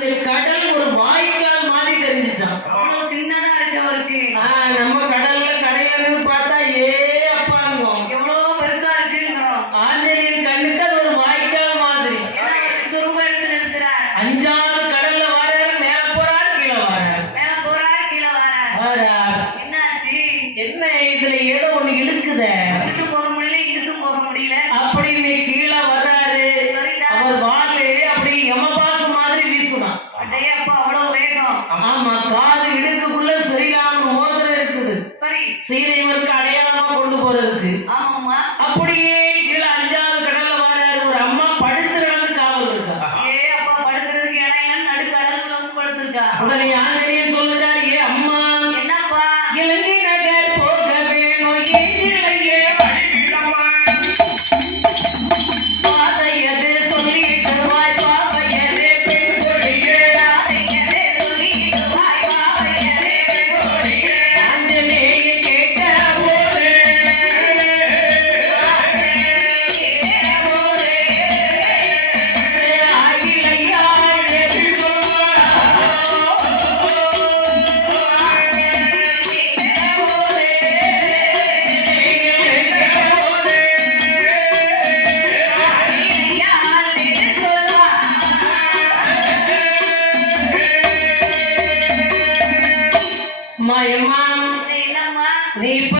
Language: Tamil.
அந்த கடல் ஒரு வாய்க்கால் மாதிரி தெரிஞ்சுச்சான். அவ்வளவு சின்னதா இருக்கு அவருக்கு. நம்ம கடல்ல கரையில பார்த்தா ஏ அப்பாங்கும், எவ்வளவு பெருசா இருக்குங்கிறோம். ஆஞ்சநேயன் கண்ணுக்கு அது ஒரு வாய்க்கால் மாதிரி. சுரும்ப எடுத்து நிறுத்துறார். 5வது கடல்ல வராரு, மேல போறாரு, கீழே வராரு, மேல போறார், கீழே வராரு. என்னாச்சு? என்ன இதுல ஏதோ ஒண்ணு இழுக்குத, இங்கிட்டு போக முடியல, இங்கிட்டும் போக முடியல. அப்படின்னு கீழே வராரு. அவர் வாலு அப்படி யமபாஸ் மாதிரி வீசுனான். அப்பா அவ்வளவு வேகம். ஆமா, காது இடுக்குள்ள ஸ்ரீராமன் மோதிரம் இருக்குது. சரி, சீதைவருக்கு அடையாளமா கொண்டு போறதுக்கு. ஆமாம்மா. அப்படியே கீழே 5வது கடல்ல வராரு. ஒரு அம்மா படுத்து கிடந்து காவல் இருக்கா. அப்பா படுக்கிறதுக்கு இடம் இல்லைன்னு நடுக்கடலுக்குள்ள வந்து படுத்திருக்கா. உடனே